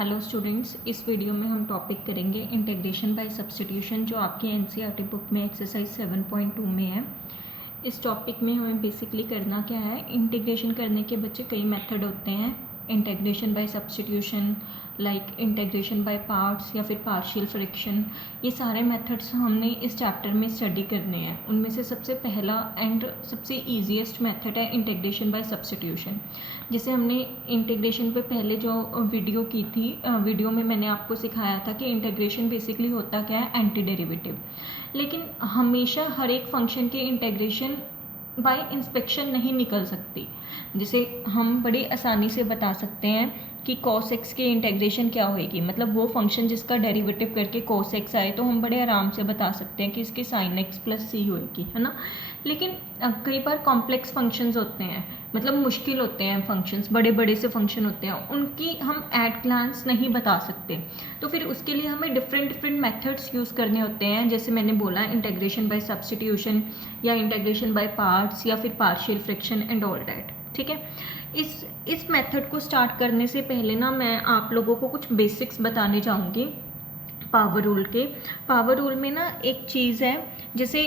Hello students, इस video में हम टॉपिक करेंगे इंटीग्रेशन बाय सब्स्टिट्यूशन जो आपकी एनसीईआरटी बुक में एक्सरसाइज 7.2 में है। इस टॉपिक में हमें बेसिकली करना क्या है, इंटीग्रेशन करने के बच्चे कई मेथड होते हैं। Integration by substitution, like integration by parts या फिर पार्शियल फ्रैक्शन, ये सारे मेथड्स हमने इस चैप्टर में स्टडी करने हैं। उनमें से सबसे पहला एंड सबसे ईजीएस्ट मेथड है इंटीग्रेशन बाय सब्स्टिट्यूशन। जैसे हमने इंटीग्रेशन पे पहले जो वीडियो की थी, वीडियो में मैंने आपको सिखाया था कि इंटीग्रेशन बेसिकली होता क्या है, एंटी डेरिवेटिव। लेकिन हमेशा हर एक फंक्शन के इंटीग्रेशन बाय इंस्पेक्शन नहीं निकल सकती। जैसे हम बड़ी आसानी से बता सकते हैं कि cos x की इंटीग्रेशन क्या होएगी, मतलब वो फंक्शन जिसका डेरिवेटिव करके cos x आए तो हम बड़े आराम से बता सकते हैं कि इसकी sin x प्लस सी होएगी, है ना। लेकिन कई बार कॉम्प्लेक्स फंक्शंस होते हैं, मतलब मुश्किल होते हैं फंक्शंस, बड़े बड़े से फंक्शन होते हैं, उनकी हम एट ग्लांस नहीं बता सकते। तो फिर उसके लिए हमें डिफरेंट मेथड्स यूज़ करने होते हैं। जैसे मैंने बोला, इंटीग्रेशन बाय सब्स्टिट्यूशन या इंटीग्रेशन बाय पार्ट्स या फिर partial fraction and all that. ठीक है, इस मेथड को स्टार्ट करने से पहले ना मैं आप लोगों को कुछ बेसिक्स बताने चाहूँगी पावर रूल के। पावर रूल में ना एक चीज़ है, जैसे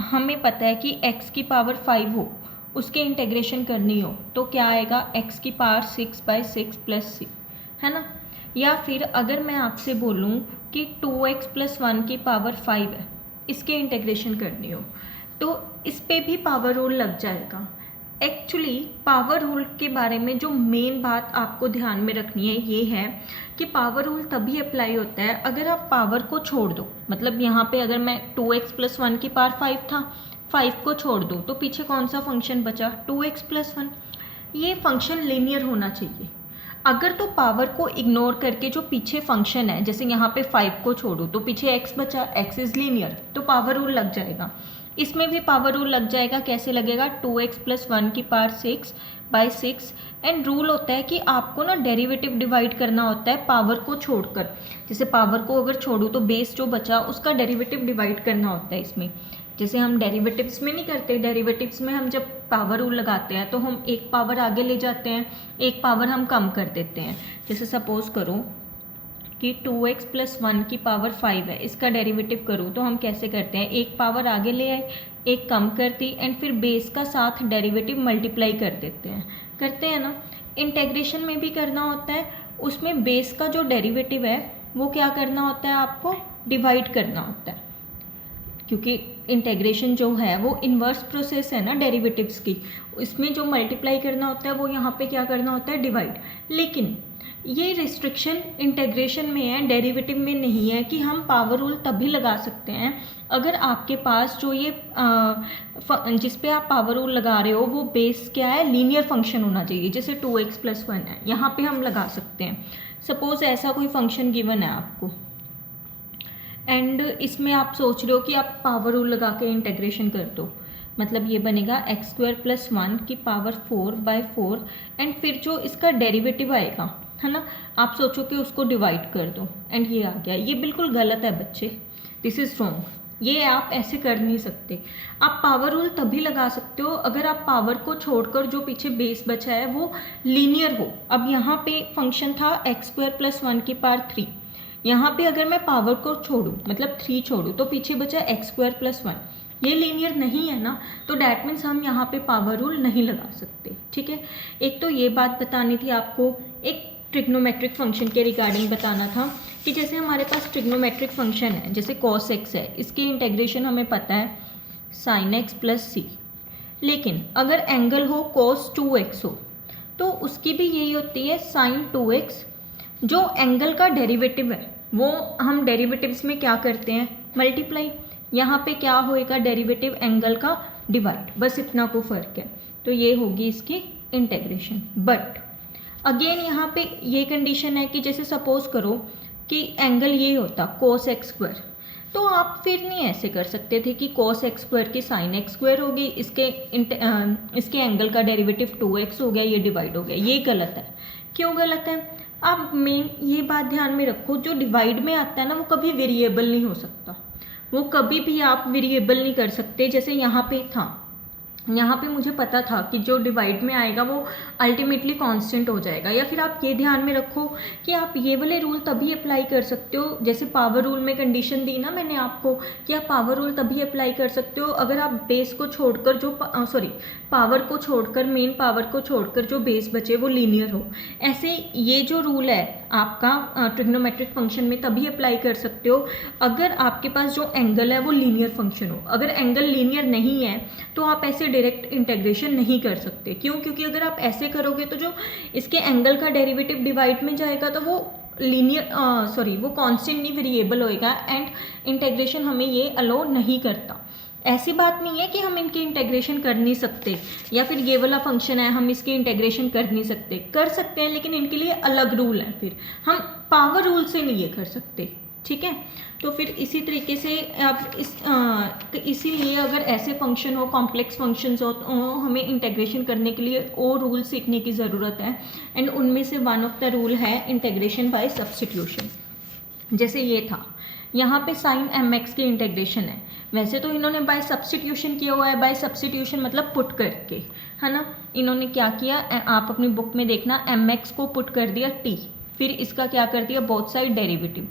हमें पता है कि x की पावर 5 हो, उसके इंटीग्रेशन करनी हो तो क्या आएगा, x की पावर 6/6 प्लस सी, है ना। या फिर अगर मैं आपसे बोलूँ कि 2x प्लस 1 की पावर 5 है, इसके इंटीग्रेशन करनी हो तो इस पे भी पावर रूल लग जाएगा। एक्चुअली पावर रूल के बारे में जो मेन बात आपको ध्यान में रखनी है ये है कि पावर रूल तभी अप्लाई होता है अगर आप पावर को छोड़ दो। मतलब यहाँ पे अगर मैं 2x प्लस 1 की पावर 5 था, 5 को छोड़ दो तो पीछे कौन सा फंक्शन बचा, 2x प्लस 1। ये फंक्शन लीनियर होना चाहिए। अगर तो पावर को इग्नोर करके जो पीछे फंक्शन है, जैसे यहाँ पे 5 को छोड़ो तो पीछे x बचा, x इज लीनियर, तो पावर रूल लग जाएगा। इसमें भी पावर रूल लग जाएगा। कैसे लगेगा, 2x प्लस 1 की पावर 6/6। एंड रूल होता है कि आपको ना डेरिवेटिव डिवाइड करना होता है पावर को छोड़कर। जैसे पावर को अगर छोड़ो तो बेस जो बचा उसका डेरिवेटिव डिवाइड करना होता है इसमें। जैसे हम डेरिवेटिव्स में नहीं करते, डेरिवेटिव्स में हम जब पावर रूल लगाते हैं तो हम एक पावर आगे ले जाते हैं, एक पावर हम कम कर देते हैं। जैसे सपोज करो कि 2x प्लस 1 की पावर 5 है, इसका डेरिवेटिव करूँ तो हम कैसे करते हैं, एक पावर आगे ले आए, एक कम कर दी एंड फिर बेस का साथ डेरिवेटिव मल्टीप्लाई कर देते हैं, करते हैं ना। इंटीग्रेशन में भी करना होता है, उसमें बेस का जो डेरिवेटिव है वो क्या करना होता है, आपको डिवाइड करना होता है, क्योंकि इंटीग्रेशन जो है वो इन्वर्स प्रोसेस है ना डेरिवेटिव्स की। इसमें जो मल्टीप्लाई करना होता है वो यहाँ पे क्या करना होता है, डिवाइड। लेकिन ये रिस्ट्रिक्शन इंटीग्रेशन में है, डेरिवेटिव में नहीं है कि हम पावर रूल तभी लगा सकते हैं अगर आपके पास जो ये जिस पे आप पावर रूल लगा रहे हो वो बेस क्या है, लीनियर फंक्शन होना चाहिए। जैसे 2x प्लस 1 है, यहाँ पे हम लगा सकते हैं। सपोज ऐसा कोई फंक्शन गिवन है आपको एंड इसमें आप सोच रहे हो कि आप पावर रूल लगा के इंटीग्रेशन कर दो, मतलब ये बनेगा x² प्लस 1 की पावर 4/4 एंड फिर जो इसका डेरिवेटिव आएगा, है ना, आप सोचो कि उसको डिवाइड कर दो एंड ये आ गया। ये बिल्कुल गलत है बच्चे, दिस इज़ रॉन्ग। ये आप ऐसे कर नहीं सकते। आप पावर रूल तभी लगा सकते हो अगर आप पावर को छोड़कर जो पीछे बेस बचा है वो लीनियर हो। अब यहाँ पे फंक्शन था x² प्लस 1 की पावर 3, यहाँ पे अगर मैं पावर को छोड़ूँ, मतलब 3 छोड़ूँ तो पीछे बचा x² प्लस 1, ये लीनियर नहीं है ना, तो डैट मीन्स हम यहाँ पे पावर रूल नहीं लगा सकते। ठीक है, एक तो ये बात बतानी थी आपको। एक ट्रिग्नोमेट्रिक फंक्शन के रिगार्डिंग बताना था कि जैसे हमारे पास ट्रिग्नोमेट्रिक फंक्शन है, जैसे cos x है, इसकी इंटीग्रेशन हमें पता है sin x प्लस सी। लेकिन अगर एंगल हो cos 2x हो तो उसकी भी यही होती है sin 2x। जो एंगल का डेरिवेटिव है वो हम डेरिवेटिव्स में क्या करते हैं, मल्टीप्लाई। यहाँ पे क्या होएगा, डेरिवेटिव एंगल का डिवाइड, बस इतना को फर्क है। तो ये होगी इसकी इंटीग्रेशन। बट अगेन यहाँ पे ये कंडीशन है कि जैसे सपोज करो कि एंगल ये होता cos x², तो आप फिर नहीं ऐसे कर सकते थे कि cos x² की sin x² होगी, इसके एंगल का डेरिवेटिव 2x हो गया, ये डिवाइड हो गया। ये गलत है। क्यों गलत है, आप मेन ये बात ध्यान में रखो, जो डिवाइड में आता है ना वो कभी वेरिएबल नहीं हो सकता, वो कभी भी आप वेरिएबल नहीं कर सकते। जैसे यहाँ पे था यहाँ पे मुझे पता था कि जो डिवाइड में आएगा वो अल्टीमेटली कांस्टेंट हो जाएगा। या फिर आप ये ध्यान में रखो कि आप ये वाले रूल तभी अप्लाई कर सकते हो, जैसे पावर रूल में कंडीशन दी ना मैंने आपको कि आप पावर रूल तभी अप्लाई कर सकते हो अगर आप बेस को छोड़कर जो पावर को छोड़कर, मेन पावर को छोड़कर जो बेस बचे वो लीनियर हो। ऐसे ये जो रूल है आपका ट्रिग्नोमेट्रिक फंक्शन में तभी अप्लाई कर सकते हो अगर आपके पास जो एंगल है वो लीनियर फंक्शन हो। अगर एंगल लीनियर नहीं है तो आप ऐसे डायरेक्ट इंटीग्रेशन नहीं कर सकते। क्यों? क्योंकि अगर आप ऐसे करोगे तो जो इसके एंगल का डेरिवेटिव डिवाइड में जाएगा तो वो वो कांस्टेंट नहीं, वेरिएबल होएगा एंड इंटीग्रेशन हमें ये अलो नहीं करता। ऐसी बात नहीं है कि हम इनकी इंटीग्रेशन कर नहीं सकते, या फिर ये वाला फंक्शन है हम इसकी इंटीग्रेशन कर नहीं सकते, कर सकते हैं लेकिन इनके लिए अलग रूल है, फिर हम पावर रूल से नहीं ये कर सकते। ठीक है, तो फिर इसी तरीके से आप इसीलिए अगर ऐसे फंक्शन हो, कॉम्प्लेक्स फंक्शंस हो, तो हमें इंटीग्रेशन करने के लिए वो रूल सीखने की ज़रूरत है एंड उनमें से वन ऑफ द रूल है इंटीग्रेशन बाय सब्स्टिट्यूशन। जैसे ये था, यहाँ पे साइन एम एक्स की इंटीग्रेशन है, वैसे तो इन्होंने बाय सब्स्टिट्यूशन किया हुआ है। बाय सब्स्टिट्यूशन मतलब पुट करके, है ना। इन्होंने क्या किया, आप अपनी बुक में देखना, एम एक्स को पुट कर दिया टी, फिर इसका क्या कर दिया, both side derivative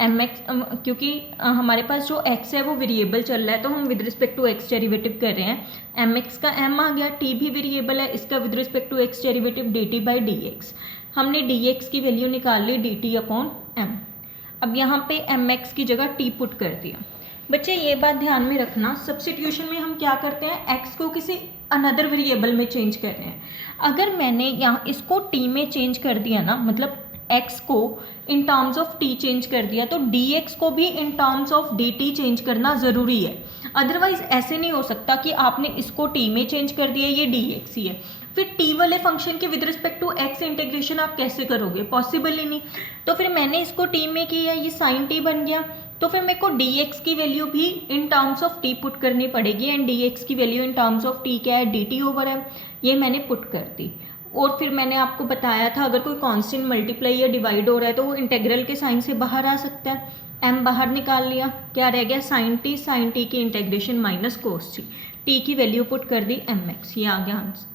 m x, क्योंकि हमारे पास जो एक्स है वो वेरिएबल चल रहा है तो हम with respect to x derivative कर रहे हैं। एम एक्स का एम आ गया, टी भी वेरिएबल है, इसका with respect to x derivative d t by d x. हमने डी एक्स की वैल्यू निकाल ली डी टी अपॉन एम। अब यहाँ पे एम एक्स की जगह टी पुट कर दिया। बच्चे ये बात ध्यान में रखना, सब्स्टिट्यूशन में हम क्या करते हैं, एक्स को किसी अनदर वेरिएबल में चेंज कर रहे हैं। अगर मैंने यहाँ इसको टी में चेंज कर दिया ना, मतलब x को in terms of t change कर दिया, तो dx को भी in terms of dt change करना ज़रूरी है। अदरवाइज ऐसे नहीं हो सकता कि आपने इसको t में चेंज कर दिया, ये dx ही है, फिर t वाले फंक्शन के with respect to x integration आप कैसे करोगे, पॉसिबल ही नहीं। तो फिर मैंने इसको t में किया, ये sin t बन गया, तो फिर मेरे को dx की वैल्यू भी in terms of t put करनी पड़ेगी एंड dx की value in terms of t क्या है, dt ओवर है, ये मैंने पुट कर दी। और फिर मैंने आपको बताया था अगर कोई कांस्टेंट मल्टीप्लाई या डिवाइड हो रहा है तो वो इंटीग्रल के साइन से बाहर आ सकता है। m बाहर निकाल लिया, क्या रह गया, साइन टी की इंटीग्रेशन माइनस कोस टी की वैल्यू पुट कर दी mx, ये आ गया आंसर।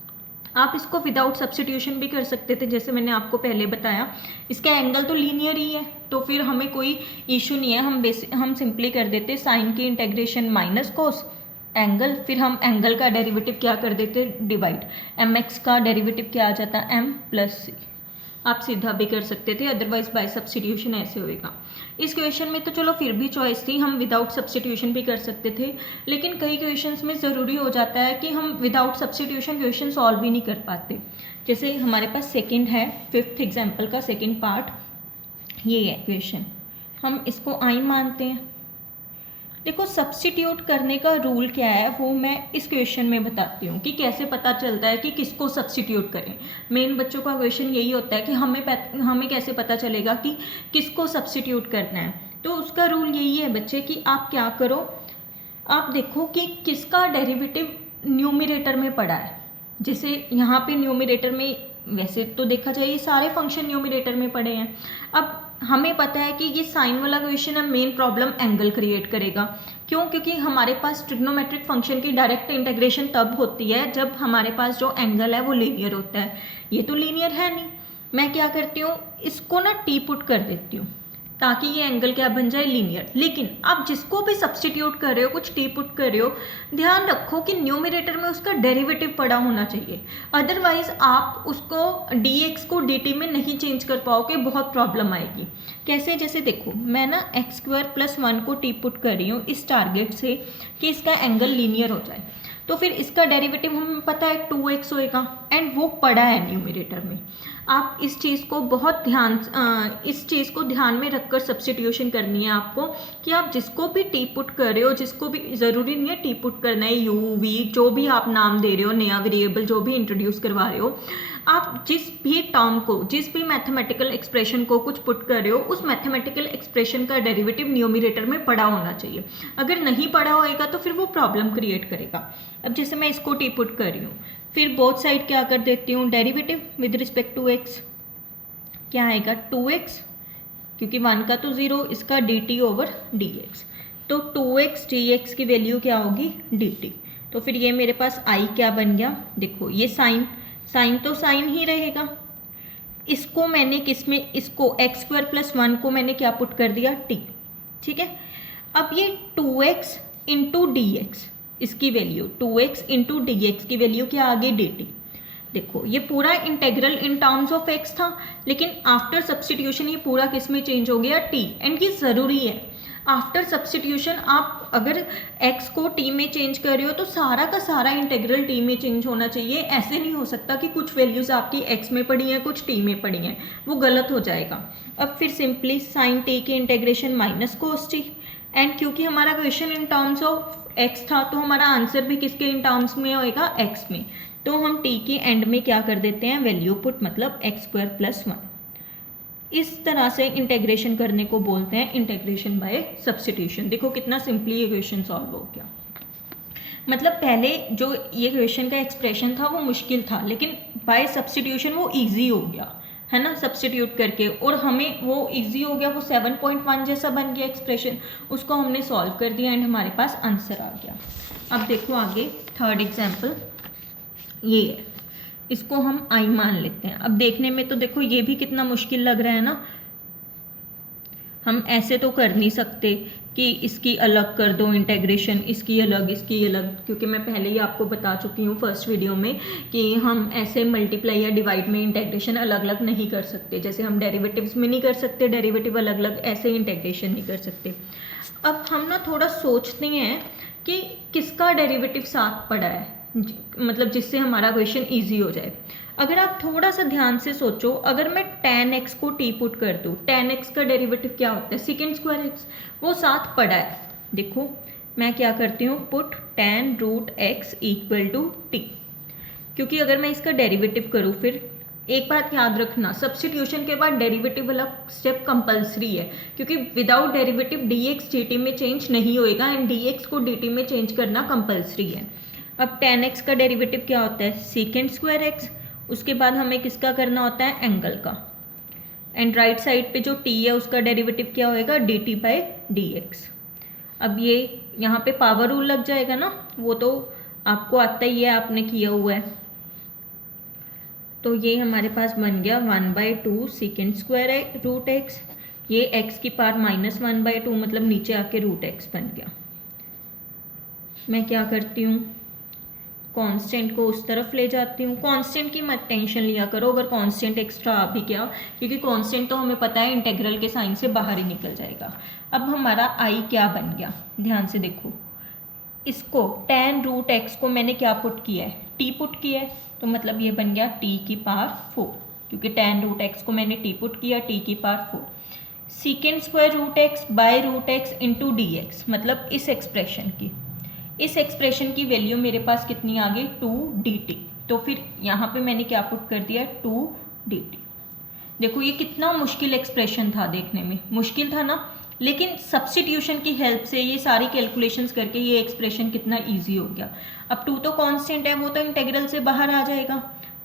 आप इसको विदाउट सब्स्टिट्यूशन भी कर सकते थे, जैसे मैंने आपको पहले बताया, इसका एंगल तो लीनियर ही है तो फिर हमें कोई इशू नहीं है, हम सिंपली कर देते साइन की इंटीग्रेशन माइनस कोस एंगल, फिर हम एंगल का डेरिवेटिव क्या कर देते, डिवाइड, एम एक्स का डेरिवेटिव क्या आ जाता है, एम प्लस सी। आप सीधा भी कर सकते थे, अदरवाइज बाय सब्स्टिट्यूशन ऐसे होएगा। इस क्वेश्चन में तो चलो फिर भी चॉइस थी, हम विदाउट सब्स्टिट्यूशन भी कर सकते थे, लेकिन कई क्वेश्चंस में ज़रूरी हो जाता है कि हम विदाउट सब्स्टिट्यूशन क्वेश्चन सॉल्व भी नहीं कर पाते। जैसे हमारे पास सेकेंड है, 5th एग्जाम्पल का सेकेंड पार्ट, ये है क्वेश्चन, हम इसको आई मानते हैं। देखो सब्स्टिट्यूट करने का रूल क्या है वो मैं इस क्वेश्चन में बताती हूँ कि कैसे पता चलता है कि किसको सब्स्टिट्यूट करें। मेन बच्चों का क्वेश्चन यही होता है कि हमें कैसे पता चलेगा कि किसको सब्स्टिट्यूट करना है। तो उसका रूल यही है बच्चे कि आप क्या करो, आप देखो कि किसका डेरिवेटिव न्यूमरेटर में पड़ा है। जैसे यहाँ पे न्यूमरेटर में, वैसे तो देखा जाए ये सारे फंक्शन न्यूमरेटर में पड़े हैं। अब हमें पता है कि ये साइन वाला क्वेश्चन है, मेन प्रॉब्लम एंगल क्रिएट करेगा। क्यों? क्योंकि हमारे पास ट्रिग्नोमेट्रिक फंक्शन की डायरेक्ट इंटीग्रेशन तब होती है जब हमारे पास जो एंगल है वो लीनियर होता है। ये तो लीनियर है नहीं, मैं क्या करती हूँ, इसको ना टी पुट कर देती हूँ ताकि ये एंगल क्या बन जाए, लीनियर। लेकिन आप जिसको भी सब्स्टिट्यूट कर रहे हो, कुछ टी पुट कर रहे हो, ध्यान रखो कि न्यूमरेटर में उसका डेरिवेटिव पड़ा होना चाहिए, अदरवाइज आप उसको dx को dt में नहीं चेंज कर पाओगे, बहुत प्रॉब्लम आएगी। कैसे? जैसे देखो मैं ना x² + 1 को टी पुट कर रही हूँ इस टारगेट से कि इसका एंगल लीनियर हो जाए, तो फिर इसका डेरिवेटिव हमें पता है 2x होएगा एंड वो पड़ा है न्यूमरेटर में। आप इस चीज़ को ध्यान में रखकर सब्स्टिट्यूशन करनी है आपको कि आप जिसको भी टी पुट कर रहे हो, जिसको भी, ज़रूरी नहीं है टी पुट करना है, u v जो भी आप नाम दे रहे हो, नया वेरिएबल जो भी इंट्रोड्यूस करवा रहे हो, आप जिस भी टर्म को, जिस भी मैथमेटिकल एक्सप्रेशन को कुछ पुट कर रहे हो, उस मैथमेटिकल एक्सप्रेशन का डेरिवेटिव न्यूमरेटर में पड़ा होना चाहिए। अगर नहीं पड़ा होएगा तो फिर वो प्रॉब्लम क्रिएट करेगा। अब जैसे मैं इसको टी पुट कर रही हूँ, फिर बोथ साइड क्या कर देती हूँ, derivative with respect to x, क्या आएगा 2x, क्योंकि 1 का तो 0, इसका dt ओवर dx, तो 2x dx की वैल्यू क्या होगी, dt। तो फिर ये मेरे पास आई क्या बन गया, देखो ये साइन, साइन तो साइन ही रहेगा, इसको मैंने किस में, इसको एक्स स्क्वायर प्लस 1 को मैंने क्या पुट कर दिया, टी, ठीक है। अब ये 2x इंटू डी एक्स, इसकी value 2x into d x की वैल्यू क्या आ गई, डी टी। देखो ये पूरा integral in terms of x था, लेकिन आफ्टर सब्सटीट्यूशन ये पूरा किस में चेंज हो गया, t। एंड ये ज़रूरी है, आफ्टर सब्सटीट्यूशन आप अगर x को t में चेंज कर रहे हो तो सारा का सारा इंटेग्रल t में चेंज होना चाहिए। ऐसे नहीं हो सकता कि कुछ वैल्यूज़ आपकी x में पड़ी हैं कुछ t में पड़ी हैं, वो गलत हो जाएगा। अब फिर सिंपली साइन t की integration minus cos t, and क्योंकि हमारा question in terms of x था तो हमारा आंसर भी किसके इन टर्म्स में होएगा, x में। तो हम t के एंड में क्या कर देते हैं, वैल्यू पुट, मतलब एक्स स्क्वायर प्लस 1। इस तरह से इंटेग्रेशन करने को बोलते हैं इंटेग्रेशन बाय सब्स्टिट्यूशन। देखो कितना सिंपली ये क्वेश्चन सॉल्व हो गया। मतलब पहले जो ये क्वेश्चन का एक्सप्रेशन था वो मुश्किल था, लेकिन बाय सब्स्टिट्यूशन वो इजी हो गया, है ना, सब्स्टिट्यूट करके, और हमें वो इजी हो गया, वो 7.1 जैसा बन गया एक्सप्रेशन, उसको हमने सॉल्व कर दिया एंड हमारे पास आंसर आ गया। अब देखो आगे थर्ड एग्जाम्पल ये है, इसको हम आई मान लेते हैं। अब देखने में तो देखो ये भी कितना मुश्किल लग रहा है ना, हम ऐसे तो कर नहीं सकते कि इसकी अलग कर दो इंटेग्रेशन, इसकी अलग इसकी अलग, क्योंकि मैं पहले ही आपको बता चुकी हूँ फर्स्ट वीडियो में कि हम ऐसे मल्टीप्लाई या डिवाइड में इंटेग्रेशन अलग अलग नहीं कर सकते, जैसे हम डेरिवेटिव्स में नहीं कर सकते, डेरिवेटिव अलग अलग ऐसे इंटेग्रेशन नहीं कर सकते। अब हम ना थोड़ा सोचते हैं कि किसका डेरिवेटिव साथ पड़ा है, मतलब जिससे हमारा क्वेश्चन इजी हो जाए। अगर आप थोड़ा सा ध्यान से सोचो, अगर मैं tan x को t पुट कर दूँ, tan x का डेरिवेटिव क्या होता है, सेकेंड स्क्वायर x, वो साथ पड़ा है। देखो मैं क्या करती हूँ, put tan root x equal to t, क्योंकि अगर मैं इसका डेरिवेटिव करूँ, फिर एक बात याद रखना, सब्स्टिट्यूशन के बाद डेरिवेटिव वाला स्टेप कंपलसरी है, क्योंकि विदाउट डेरिवेटिव dx dt में चेंज नहीं होएगा एंड dx को dt में चेंज करना कंपलसरी है। अब tan x का डेरिवेटिव क्या होता है, सेकेंड स्क्वायर x, उसके बाद हमें किसका करना होता है, एंगल का, एंड राइट साइड पे जो t है उसका डेरिवेटिव क्या होएगा, dt बाई dx। अब ये यहाँ पे पावर रूल लग जाएगा ना, वो तो आपको आता ही है, आपने किया हुआ है। तो ये हमारे पास बन गया 1/2 सेकेंड स्क्वायर रूट x, ये x की पावर -1/2, मतलब नीचे आके रूट x बन गया। मैं क्या करती हूँ, कांस्टेंट को उस तरफ ले जाती हूँ। कांस्टेंट की मत टेंशन लिया करो अगर कांस्टेंट एक्स्ट्रा आ भी गया, क्योंकि कांस्टेंट तो हमें पता है इंटेग्रल के साइन से बाहर ही निकल जाएगा। अब हमारा आई क्या बन गया, ध्यान से देखो, इसको tan रूट x को मैंने क्या पुट किया है, t पुट किया है, तो मतलब ये बन गया t की पावर 4, क्योंकि tan रूट x को मैंने t पुट किया, t की power 4, second square root x by root x into d x, मतलब इस एक्सप्रेशन की वैल्यू मेरे पास कितनी आ गई, 2dt। तो फिर यहाँ पे मैंने क्या पुट कर दिया, 2dt। देखो ये कितना मुश्किल एक्सप्रेशन था, देखने में मुश्किल था ना, लेकिन सब्स्टिट्यूशन की हेल्प से ये सारी कैलकुलेशंस करके ये एक्सप्रेशन कितना इजी हो गया। अब 2 तो कांस्टेंट है, वो तो इंटेग्रल से बाहर आ जाएगा,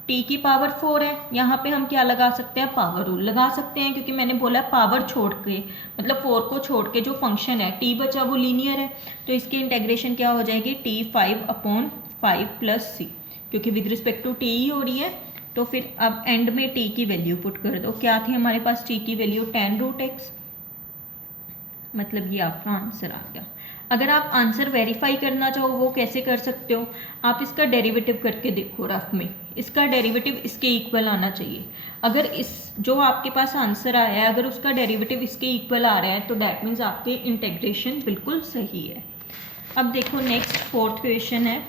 t की पावर 4 है, यहाँ पे हम क्या लगा सकते हैं, पावर रूल लगा सकते हैं, क्योंकि मैंने बोला पावर छोड़ के, मतलब 4 को छोड़ के जो फंक्शन है t बचा वो लीनियर है, तो इसकी इंटेग्रेशन क्या हो जाएगी, t5/5 प्लस c, क्योंकि विद रिस्पेक्ट टू t ही हो रही है। तो फिर अब एंड में t की वैल्यू पुट कर दो, क्या थी हमारे पास t की वैल्यू, tan रूट x, मतलब ये आपका आंसर आ गया। अगर आप आंसर वेरीफाई करना चाहो वो कैसे कर सकते हो, आप इसका डेरिवेटिव करके देखो, रफ में इसका डेरिवेटिव इसके इक्वल आना चाहिए। अगर इस जो आपके पास आंसर आया है अगर उसका डेरिवेटिव इसके इक्वल आ रहा है तो दैट मीन्स आपके इंटेग्रेशन बिल्कुल सही है। अब देखो नेक्स्ट फोर्थ क्वेश्चन है,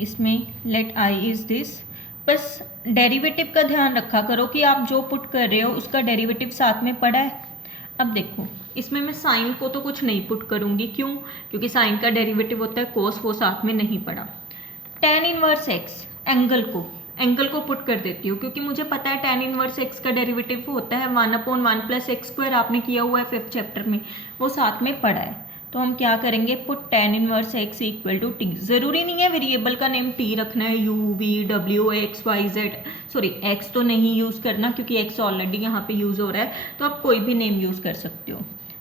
इसमें लेट आई इज दिस, बस डेरिवेटिव का ध्यान रखा करो कि आप जो पुट कर रहे हो उसका डेरिवेटिव साथ में पड़ा है। अब देखो इसमें मैं साइन को तो कुछ नहीं पुट करूंगी, क्यों, क्योंकि साइन का डेरिवेटिव होता है कोस, वो साथ में नहीं पड़ा। tan इनवर्स x, एंगल को पुट कर देती हूँ, क्योंकि मुझे पता है tan इनवर्स x का डेरिवेटिव होता है 1/1 प्लस एक्स स्क्वायर, आपने किया हुआ है 5th चैप्टर में, वो साथ में पड़ा है। तो हम क्या करेंगे, put tan inverse x equal to t। ज़रूरी नहीं है वेरिएबल का नेम t रखना है, u v w x y z, sorry x तो नहीं यूज़ करना क्योंकि x ऑलरेडी यहाँ पे यूज़ हो रहा है, तो आप कोई भी नेम यूज़ कर सकते हो।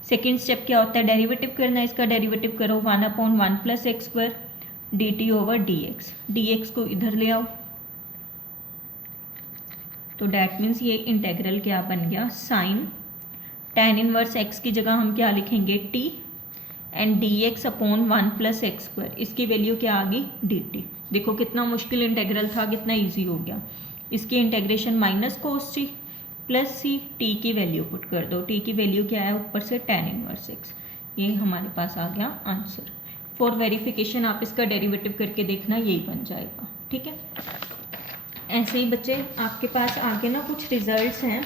सेकेंड स्टेप क्या होता है, डेरिवेटिव करना है, इसका डेरिवेटिव करो 1/1 + x² dt/dx, dx को इधर ले आओ, तो डैट मीन्स ये इंटेग्रल क्या बन गया, साइन tan इनवर्स x की जगह हम क्या लिखेंगे t एंड dx/1 + x², इसकी वैल्यू क्या आ गई dt। देखो कितना मुश्किल इंटेग्रल था, कितना इजी हो गया। इसकी integration -cos t + c, t की वैल्यू पुट कर दो, t की वैल्यू क्या है ऊपर से tan इनवर्स x, ये हमारे पास आ गया आंसर। फॉर वेरिफिकेशन आप इसका डेरिवेटिव करके देखना, यही बन जाएगा। ठीक है, ऐसे ही बच्चे आपके पास आगे ना कुछ रिजल्ट्स हैं,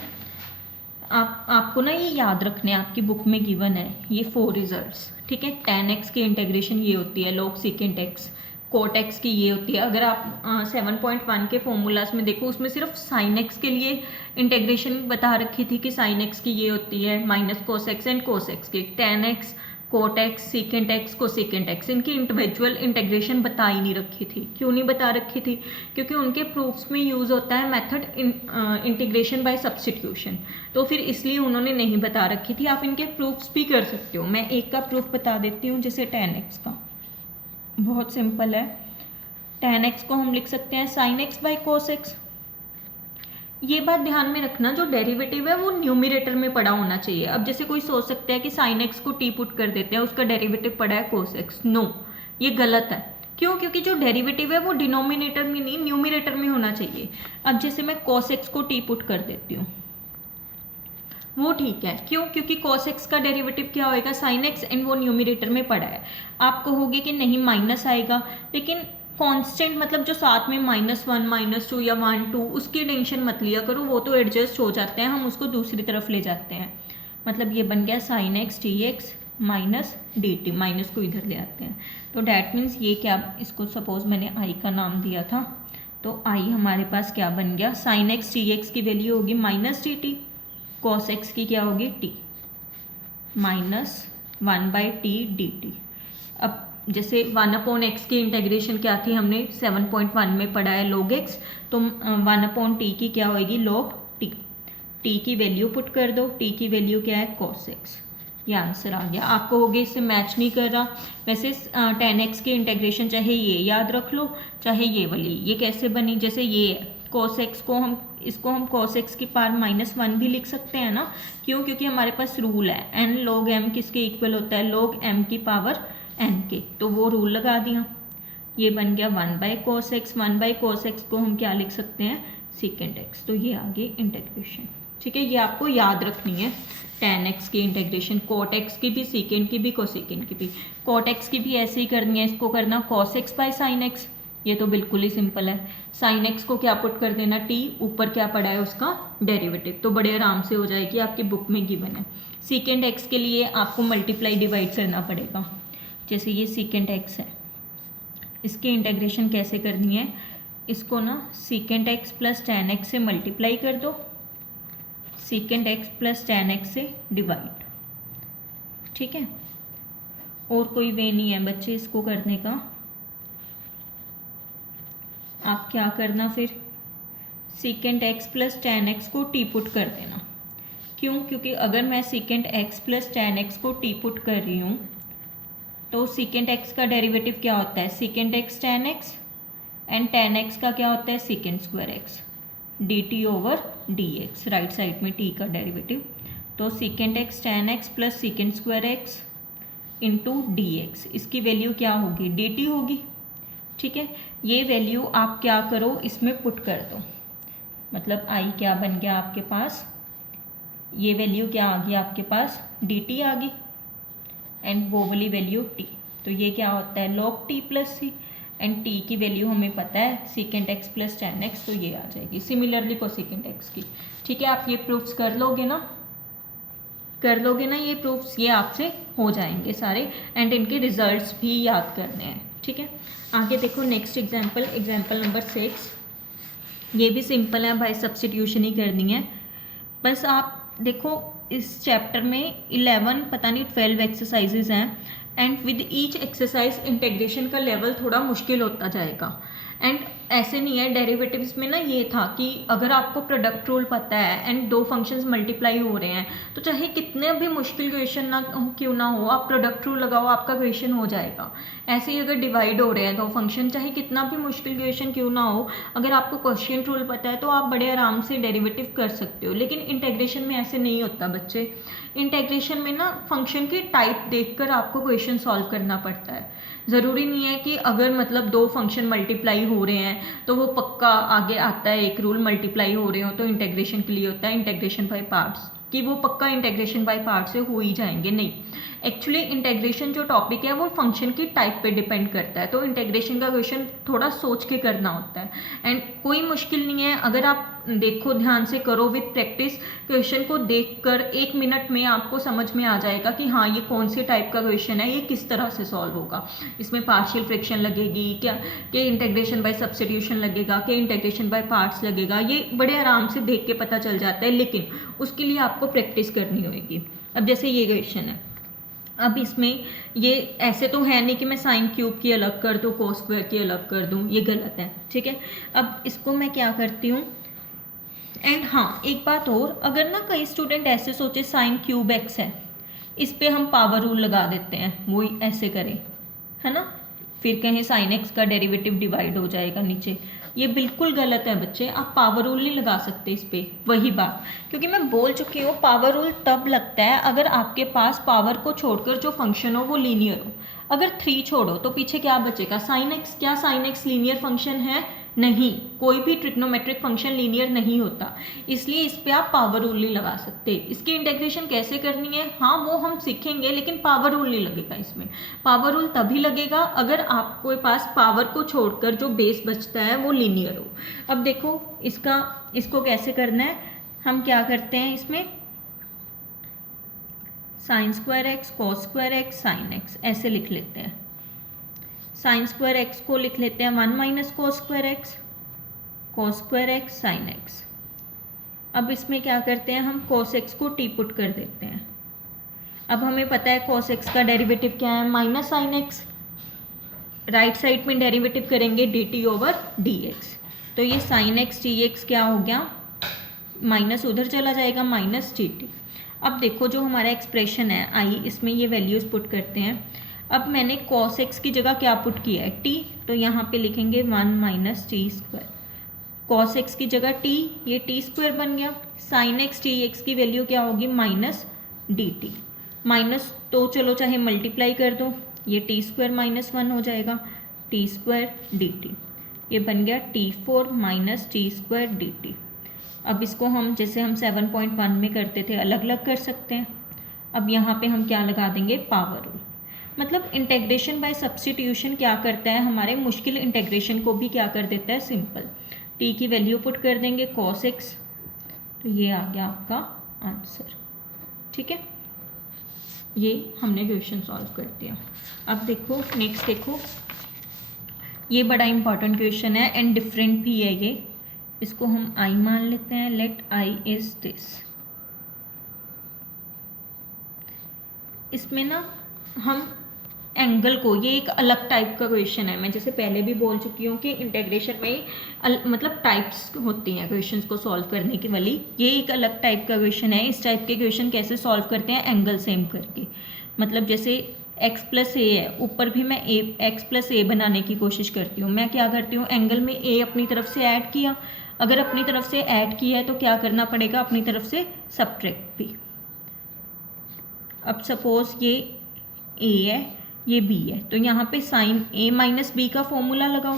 आपको ना ये याद रखने हैं, आपकी बुक में गिवन है ये 4 रिजल्ट्स। ठीक है, tan x की इंटेग्रेशन ये होती है, log secant x, cot x की ये होती है। अगर आप 7.1 के फॉर्मूलाज में देखो, उसमें सिर्फ sin x के लिए इंटेग्रेशन बता रखी थी कि sin x की ये होती है -cos x and cos x की, tan x, cot x, secant x, cosecant x, इनकी इंडिविजुअल इंटेग्रेशन बता ही नहीं रखी थी। क्यों नहीं बता रखी थी, क्योंकि उनके प्रूफ्स में यूज़ होता है मेथड इंटीग्रेशन बाय सब्स्टिट्यूशन, तो फिर इसलिए उन्होंने नहीं बता रखी थी। आप इनके प्रूफ्स भी कर सकते हो, मैं एक का प्रूफ बता देती हूँ, जैसे tan x का, बहुत सिंपल है। tan x को हम लिख सकते हैं sin x cos x। ये बात ध्यान में रखना, जो डेरिवेटिव है वो न्यूमिरेटर में पड़ा होना चाहिए। अब जैसे कोई सोच सकता है कि sin x को t पुट कर देते हैं, उसका डेरिवेटिव पड़ा है cos x, नो, ये गलत है। क्यों, क्योंकि जो डेरिवेटिव है वो डिनोमिनेटर में नहीं, न्यूमिरेटर में होना चाहिए। अब जैसे मैं cos x को t पुट कर देती हूँ, वो ठीक है। क्यों, क्योंकि cos x का डेरिवेटिव क्या होएगा sin x, एंड वो न्यूमिरेटर में पड़ा है। आप कहोगे कि नहीं माइनस आएगा, लेकिन कांस्टेंट मतलब जो साथ में -1, -2 या 1, 2, उसकी टेंशन मत लिया करो, वो तो एडजस्ट हो जाते हैं, हम उसको दूसरी तरफ ले जाते हैं। मतलब ये बन गया sin x dx minus dt, minus को इधर ले आते हैं, तो डैट मीन्स ये क्या, इसको सपोज मैंने i का नाम दिया था, तो i हमारे पास क्या बन गया, sin x dx की वैल्यू होगी -dt, cos x की क्या होगी t, -1/t dt। अब जैसे 1/x की इंटेग्रेशन क्या थी, हमने 7.1 में पढ़ा है log x, तो 1/t की क्या होगी log t, t की वैल्यू पुट कर दो, t की वैल्यू क्या है cos x, ये आंसर आ गया। आपको होगे इससे मैच नहीं कर रहा, वैसे tan x की इंटेग्रेशन चाहे ये याद रख लो, चाहे ये वाली, ये कैसे बनी, जैसे ये है cos x को हम, इसको हम cos x की पावर -1 भी लिख सकते हैं ना। क्यों, क्योंकि हमारे पास रूल है n log m किसके इक्वल होता है, log m की पावर n के, तो वो रूल लगा दिया, ये बन गया 1/cos x, 1/cos x को हम क्या लिख सकते हैं secant x, तो ये आ गई इंटेग्रेशन। ठीक है, ये आपको याद रखनी है, tan x की इंटेग्रेशन, cot x की भी, secant की भी, cosecant की भी। cot x की भी ऐसे ही करनी है, इसको करना cos x sin x, ये तो बिल्कुल ही सिंपल है। sin x को क्या पुट कर देना t, ऊपर क्या पड़ा है उसका डेरिवेटिव, तो बड़े आराम से हो जाएगी, आपकी बुक में गिवन है। secant x के लिए आपको मल्टीप्लाई डिवाइड करना पड़ेगा, जैसे ये secant x है, इसकी इंटेग्रेशन कैसे करनी है, इसको ना secant x plus tan x से मल्टीप्लाई कर दो, secant x plus tan x से डिवाइड। ठीक है, और कोई वे नहीं है बच्चे इसको करने का। आप क्या करना फिर, secant x plus tan x को t पुट कर देना। क्यों, क्योंकि अगर मैं secant x plus tan x को t पुट कर रही हूँ, तो secant x का डेरिवेटिव क्या होता है secant x tan x, and tan x का क्या होता है secant square x dt/dx, right side में t का डेरिवेटिव, तो secant x tan x plus secant square x into dx, इसकी वैल्यू क्या होगी dt होगी। ठीक है, ये वैल्यू आप क्या करो, इसमें पुट कर दो, मतलब i क्या बन गया आपके पास, ये वैल्यू क्या आ गई आपके पास dt आ गई, एंड वो वाली वैल्यू t, तो ये क्या होता है log t plus c, and t की वैल्यू हमें पता है secant x plus tan x, तो ये आ जाएगी। सिमिलरली cosecant x की। ठीक है, आप ये प्रूफ्स कर लोगे ना, ये प्रूफ्स, ये आपसे हो जाएंगे सारे, एंड इनके रिजल्ट्स भी याद करने हैं। ठीक है, आगे देखो नेक्स्ट एग्जाम्पल नंबर 6, ये भी सिंपल है भाई, सब्स्टिट्यूशन ही करनी है। बस आप देखो इस चैप्टर में 11 पता नहीं 12 एक्सरसाइजेज हैं, and with each exercise integration का लेवल थोड़ा मुश्किल होता जाएगा, एंड ऐसे नहीं है, डेरिवेटिव्स में ना ये था कि अगर आपको प्रोडक्ट रूल पता है एंड दो फंक्शंस मल्टीप्लाई हो रहे हैं तो चाहे कितने भी मुश्किल क्वेश्चन ना क्यों ना हो, आप प्रोडक्ट रूल लगाओ, आपका क्वेश्चन हो जाएगा। ऐसे ही अगर डिवाइड हो रहे हैं दो फंक्शन, चाहे कितना भी मुश्किल क्वेश्चन क्यों ना हो, अगर आपको क्वेश्चन रूल पता है तो आप बड़े आराम से डेरिवेटिव कर सकते हो। लेकिन इंटेग्रेशन में ऐसे नहीं होता बच्चे। इंटेग्रेशन में ना फंक्शन की टाइप देखकर आपको क्वेश्चन सॉल्व करना पड़ता है। ज़रूरी नहीं है कि अगर मतलब दो फंक्शन मल्टीप्लाई हो रहे हैं तो वो पक्का आगे आता है एक रूल, मल्टीप्लाई हो रहे हो तो इंटेग्रेशन के लिए होता है इंटेग्रेशन बाय पार्ट्स, कि वो पक्का इंटेग्रेशन बाय पार्ट से हो ही जाएंगे। नहीं, एक्चुअली इंटेग्रेशन जो टॉपिक है वो फंक्शन की टाइप पे डिपेंड करता है, तो इंटेग्रेशन का क्वेश्चन थोड़ा सोच के करना होता है एंड कोई मुश्किल नहीं है। अगर आप देखो, ध्यान से करो विद प्रैक्टिस, क्वेश्चन को देखकर 1 मिनट में आपको समझ में आ जाएगा कि हाँ ये कौन सी टाइप का क्वेश्चन है, ये किस तरह से सॉल्व होगा। इसमें पार्शियल फ्रैक्शन लगेगी क्या, कि इंटेग्रेशन बाय सब्स्टिट्यूशन लगेगा, कि इंटेग्रेशन बाय पार्ट्स लगेगा, ये बड़े आराम से देख के पता चल जाता है, लेकिन उसके लिए आपको प्रैक्टिस करनी होगी। अब जैसे ये क्वेश्चन है, अब इसमें ये ऐसे तो है नहीं कि मैं साइन क्यूब की अलग कर दूँ, कोस स्क्वायर की अलग कर दूँ, ये गलत है, ठीक है। अब इसको मैं क्या करती हूँ, एंड हाँ एक बात और, अगर ना कई स्टूडेंट ऐसे सोचे साइन क्यूब एक्स है, इस पे हम पावर रूल लगा देते हैं, वो ऐसे करें, है ना, फिर कहें साइन एक्स का डेरिवेटिव डिवाइड हो जाएगा नीचे, ये बिल्कुल गलत है बच्चे। आप पावर रूल नहीं लगा सकते इस पे, वही बात, क्योंकि मैं बोल चुकी हूँ पावर रूल तब लगता है अगर आपके पास पावर को छोड़कर जो फंक्शन हो वो लीनियर हो। अगर 3 छोड़ो तो पीछे क्या बचेगा, साइन एक्स। क्या साइन एक्स लीनियर फंक्शन है? नहीं, कोई भी ट्रिग्नोमेट्रिक फंक्शन लीनियर नहीं होता, इसलिए इस पे आप पावर रूल नहीं लगा सकते। इसकी इंटीग्रेशन कैसे करनी है, हाँ वो हम सीखेंगे, लेकिन पावर रूल नहीं लगेगा इसमें। पावर रूल तभी लगेगा अगर आपके पास पावर को छोड़कर जो बेस बचता है वो लीनियर हो। अब देखो इसको कैसे करना है, हम क्या करते हैं, इसमें sine square x cos square x sine x ऐसे लिख लेते हैं। साइन स्क्वायर एक्स को लिख लेते हैं 1 minus cos square x, cos square x sine x. अब इसमें क्या करते हैं, हम कॉस एक्स को टी पुट कर देते हैं। अब हमें पता है कॉस एक्स का डेरिवेटिव क्या है, minus sine x. Right side में डेरिवेटिव करेंगे D T over D x, तो ये साइन एक्स टी एक्स क्या हो गया, माइनस उधर चला जाएगा, माइनस टी टी। अब देखो जो हमारा एक्सप्रेशन है आई, इसमें ये वैल्यूज़ पुट करते हैं। अब मैंने कॉस एक्स की जगह क्या पुट किया है, टी, तो यहाँ पे लिखेंगे 1 minus T square. Cos x की जगह टी, ये टी स्क्वायर बन गया। साइन एक्स टी एक्स की वैल्यू क्या होगी, माइनस डी टी। माइनस तो चलो चाहे मल्टीप्लाई कर दो, ये टी स्क्वायर माइनस 1 हो जाएगा, टी स्क्वायर डी टी, ये बन गया T4 minus T square D T. अब इसको हम जैसे हम 7.1 में करते थे अलग अलग कर सकते हैं। अब यहाँ पे हम क्या लगा देंगे, पावर रूल। मतलब इंटेग्रेशन बाय सब्स्टिट्यूशन क्या करता है, हमारे मुश्किल इंटेग्रेशन को भी क्या कर देता है, सिंपल। टी की वैल्यू पुट कर देंगे कॉस एक्स, तो ये आ गया आपका आंसर, ठीक है। ये हमने क्वेश्चन सॉल्व कर दिया। अब देखो नेक्स्ट, देखो ये बड़ा इंपॉर्टेंट क्वेश्चन है एंड डिफरेंट भी है ये। इसको हम आई मान लेते हैं, लेट आई इज दिस। इसमें ना हम एंगल को, ये एक अलग टाइप का क्वेश्चन है, मैं जैसे पहले भी बोल चुकी हूँ कि इंटेग्रेशन में मतलब टाइप्स होती हैं क्वेश्चंस को सॉल्व करने की वाली, ये एक अलग टाइप का क्वेश्चन है। इस टाइप के क्वेश्चन कैसे सॉल्व करते हैं, एंगल सेम करके। मतलब जैसे x प्लस ए है, ऊपर भी मैं x प्लस ए बनाने की कोशिश करती हूँ। मैं क्या करती हूँ, एंगल में a अपनी तरफ से ऐड किया, अगर अपनी तरफ से ऐड किया है तो क्या करना पड़ेगा, अपनी तरफ से सब्ट्रैक्ट भी। अब सपोज ये a है, ये b है, तो यहाँ पे साइन a माइनस बी का फॉर्मूला लगाओ।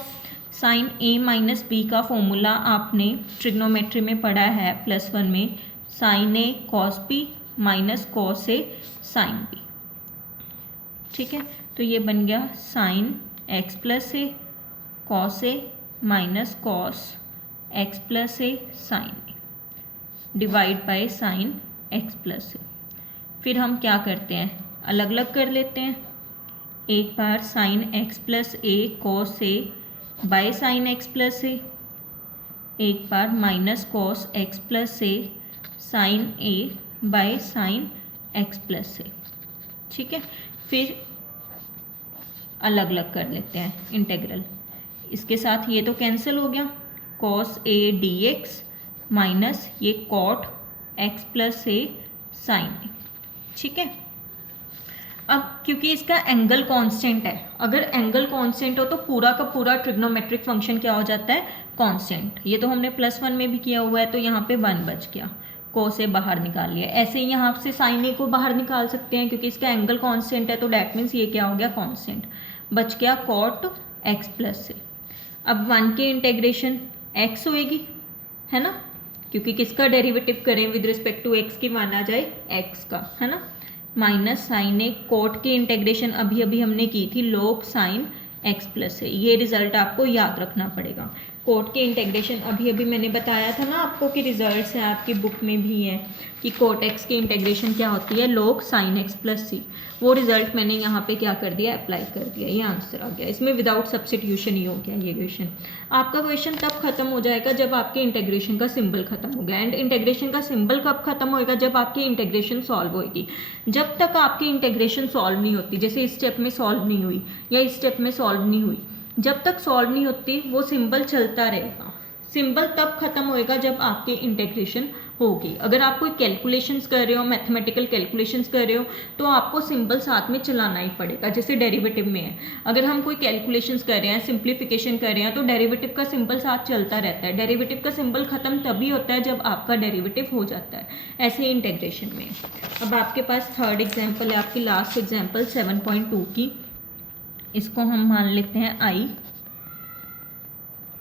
साइन a माइनस बी का फॉर्मूला आपने ट्रिग्नोमेट्री में पढ़ा है +1 में, sine a cos b minus cos a sine b, ठीक है। तो ये बन गया sine x plus a cos a minus cos x plus a sine a divide by sine x plus a. फिर हम क्या करते हैं, अलग अलग कर लेते हैं। एक बार sine x plus a cos a by sine x plus a, एक बार minus cos x plus a sine a by sine x plus a, ठीक है। फिर अलग अलग कर लेते हैं इंटीग्रल। इसके साथ ये तो कैंसिल हो गया, cos a dx माइनस ये cot x plus a sin a, ठीक है। अब क्योंकि इसका एंगल कांस्टेंट है, अगर एंगल कांस्टेंट हो तो पूरा का पूरा ट्रिग्नोमेट्रिक फंक्शन क्या हो जाता है, कांस्टेंट। ये तो हमने +1 में भी किया हुआ है, तो यहाँ पे 1 बच गया, cos से बाहर निकाल लिया। ऐसे ही यहाँ से sin a को बाहर निकाल सकते हैं क्योंकि इसका एंगल कांस्टेंट है, तो डैट मीन्स ये क्या हो गया, कांस्टेंट। बच गया cot x प्लस से। अब 1 की इंटेग्रेशन x होएगी, है ना, क्योंकि किसका डेरिवेटिव करें विद रिस्पेक्ट टू x की, माना जाए x का, है ना, माइनस साइन ए, कोट की इंटेग्रेशन अभी अभी हमने की थी log साइन x प्लस है। ये रिजल्ट आपको याद रखना पड़ेगा। कोट की इंटेग्रेशन अभी अभी मैंने बताया था ना आपको कि रिजल्ट्स हैं, आपकी बुक में भी है कि कोट x की इंटेग्रेशन क्या होती है, log साइन x प्लस सी। वो रिजल्ट मैंने यहाँ पे क्या कर दिया, अप्लाई कर दिया, ये आंसर आ गया। इसमें विदाउट सब्सटीट्यूशन ही हो गया ये क्वेश्चन। आपका क्वेश्चन तब खत्म हो जाएगा जब आपके इंटेग्रेशन का सिंबल खत्म हो गया। एंड इंटेग्रेशन का सिंबल कब खत्म होएगा, जब आपकी इंटेग्रेशन सॉल्व होएगी। जब तक आपकी इंटेग्रेशन सॉल्व नहीं होती, जैसे इस स्टेप में सॉल्व नहीं हुई या इस स्टेप में सॉल्व नहीं हुई, जब तक सॉल्व नहीं होती वो सिंबल चलता रहेगा। सिंबल तब खत्म होएगा जब आपकी इंटेग्रेशन होगी। अगर आप कोई कैलकुलेशंस कर रहे हो, मैथमेटिकल कैलकुलेशंस कर रहे हो, तो आपको सिंबल साथ में चलाना ही पड़ेगा। जैसे डेरिवेटिव में है, अगर हम कोई कैलकुलेशंस कर रहे हैं, सिंप्लीफिकेशन कर रहे हैं, तो डेरिवेटिव का सिंबल साथ चलता रहता है। डेरिवेटिव का सिंबल खत्म तभी होता है जब आपका डेरिवेटिव हो जाता है। ऐसे ही इंटेग्रेशन में। अब आपके पास थर्ड एग्जाम्पल है, आपकी लास्ट एग्जाम्पल 7.2 की। इसको हम मान लेते हैं i,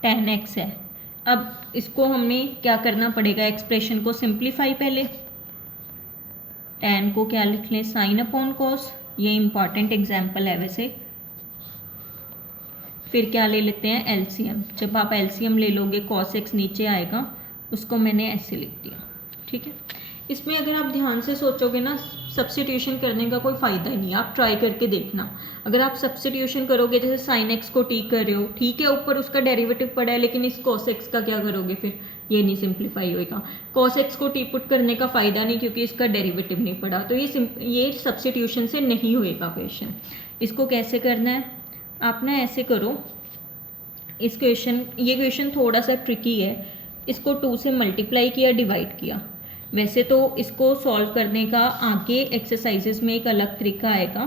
tan x है। अब इसको हमने क्या करना पड़ेगा, एक्सप्रेशन को सिंप्लीफाई। पहले tan को क्या लिख लें, साइन अपॉन कॉस, ये इंपॉर्टेंट एग्जाम्पल है वैसे। फिर क्या ले लेते हैं, एलसीएम। जब आप एलसीएम ले लोगे cos x नीचे आएगा, उसको मैंने ऐसे लिख दिया, ठीक है। इसमें अगर आप ध्यान से सोचोगे ना, सब्स्टिट्यूशन करने का कोई फ़ायदा ही नहीं है। आप ट्राई करके देखना, अगर आप सब्स्टिट्यूशन करोगे, जैसे साइन एक्स को टी कर रहे हो, ठीक है, ऊपर उसका डेरिवेटिव पड़ा है, लेकिन इस cos x का क्या करोगे, फिर ये नहीं सिंप्लीफाई होएगा। cos x को टी पुट करने का फ़ायदा नहीं, क्योंकि इसका डेरिवेटिव नहीं पड़ा, तो ये सब्स्टिट्यूशन से नहीं होएगा क्वेश्चन। इसको कैसे करना है, आप ना ऐसे करो, इस ये क्वेश्चन थोड़ा सा ट्रिकी है। इसको 2 से मल्टीप्लाई किया, डिवाइड किया। वैसे तो इसको सॉल्व करने का आगे एक्सरसाइजेस में एक अलग तरीका आएगा।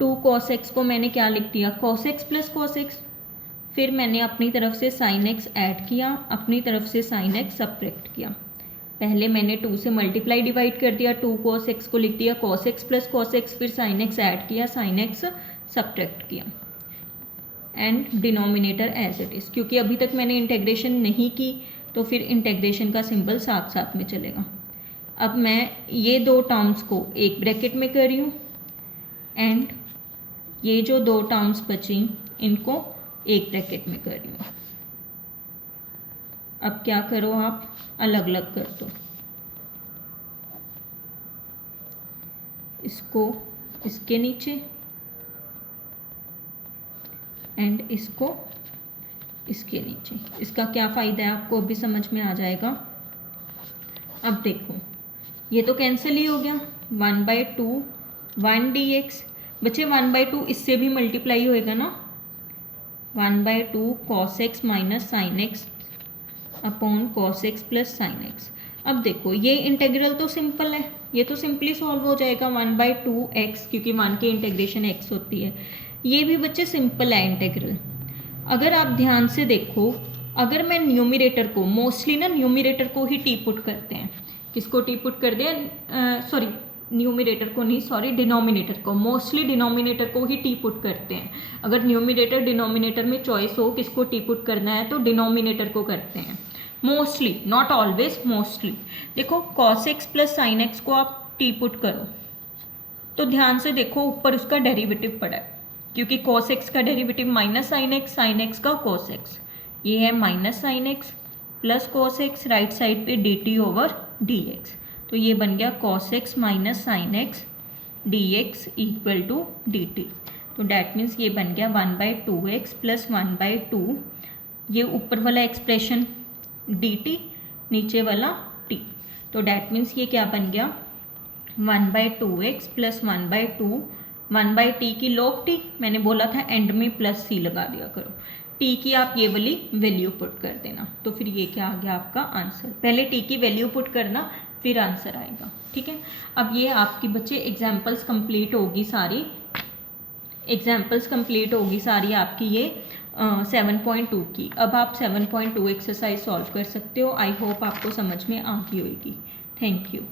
2 cos x को मैंने क्या लिख दिया, cos x plus cos x। फिर मैंने अपनी तरफ से sin x ऐड किया, अपनी तरफ से sin x सब्ट्रैक्ट किया। पहले मैंने 2 से मल्टीप्लाई डिवाइड कर दिया, 2 cos x को लिख दिया cos x plus cos x, फिर sin x ऐड किया, sin x सब्ट्रैक्ट किया, and denominator as it is. क्योंकि अभी तक मैंने इंटेग्रेशन नहीं की, तो फिर इंटेग्रेशन का सिंबल साथ साथ में चलेगा। अब मैं ये 2 टर्म्स को एक ब्रैकेट में कर रही हूँ, एंड ये जो 2 टर्म्स बची इनको एक ब्रैकेट में कर रही हूँ। अब क्या करो, आप अलग अलग कर दो, इसको इसके नीचे एंड इसको इसके नीचे। इसका क्या फ़ायदा है आपको अभी समझ में आ जाएगा। अब देखो, ये तो कैंसिल ही हो गया, 1/2 1 dx बचे, 1/2 इससे भी मल्टीप्लाई होएगा ना, 1/2 cos x minus sine x upon cos x plus sine x. अब देखो, ये इंटेग्रल तो सिंपल है, ये तो सिंपली सॉल्व हो जाएगा, 1/2 x, क्योंकि 1 की इंटेग्रेशन x होती है। ये भी बच्चे सिंपल है इंटेग्रल। अगर आप ध्यान से देखो, अगर मैं न्यूमरेटर को, मोस्टली ना न्यूमरेटर को ही टी पुट करते हैं। किसको टी पुट कर दें, सॉरी न्यूमरेटर को नहीं, सॉरी डिनोमिनेटर को, मोस्टली डिनोमिनेटर को ही टी पुट करते हैं। अगर न्यूमरेटर डिनोमिनेटर में चॉइस हो किसको टी पुट करना है, तो डिनोमिनेटर को करते हैं मोस्टली, नॉट ऑलवेज, मोस्टली। देखो cos x plus sign x को आप टी पुट करो, तो ध्यान से देखो ऊपर उसका डेरिवेटिव पड़ा है, क्योंकि cos x का डेरिवेटिव माइनस साइन x का cos x, ये है minus sine x plus cos x, right side पे dt ओवर dx, तो ये बन गया cos x minus sine x dx equal to dt। तो डैट मीन्स ये बन गया 1/2x प्लस 1/2, ये ऊपर वाला एक्सप्रेशन dt, नीचे वाला t, तो डैट मीन्स ये क्या बन गया 1/2x प्लस 1/2, 1/t की log t, मैंने बोला था एंड में प्लस c लगा दिया करो, टी की आप ये वाली वैल्यू पुट कर देना, तो फिर ये क्या आ गया आपका आंसर। पहले टी की वैल्यू पुट करना फिर आंसर आएगा, ठीक है। अब ये आपकी बच्चे एग्जाम्पल्स कंप्लीट होगी सारी, एग्जाम्पल्स कंप्लीट होगी सारी आपकी ये 7.2 की। अब आप 7.2 एक्सरसाइज सॉल्व कर सकते हो। आई होप आपको समझ में आ गई होगी। Thank you.